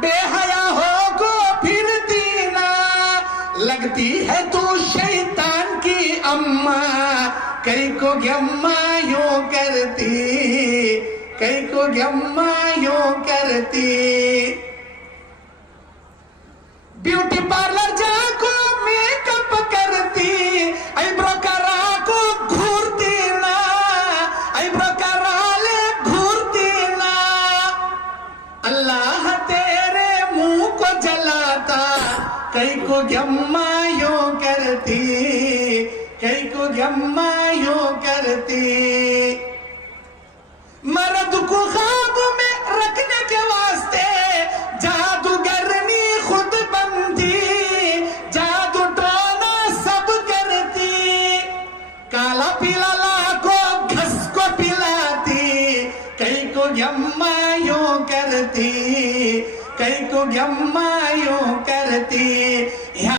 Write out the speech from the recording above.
बेहया हो को फिरती ना, लगती है तू शैतान की अम्मा, कई को अम्मा यूं करती, कई को अम्मा यूं करती। ब्यूटी पार्लर जाको मेकअप करती, आईब्रो करा को घूरती ना, आईब्रो करा ले घूरती ना। अल्लाह तेरे मुंह को जलाता, कई को अम्मा यूं करती, कई को अम्मा यूं करती। मर्द को ख्वाब में रखने के वास्ते जादूगरनी खुद बनती, जादू टोना सब करती। काला पीला लाको घस को पिलाती, कई को अम्मा यूं करती, कई को अम्मा यूं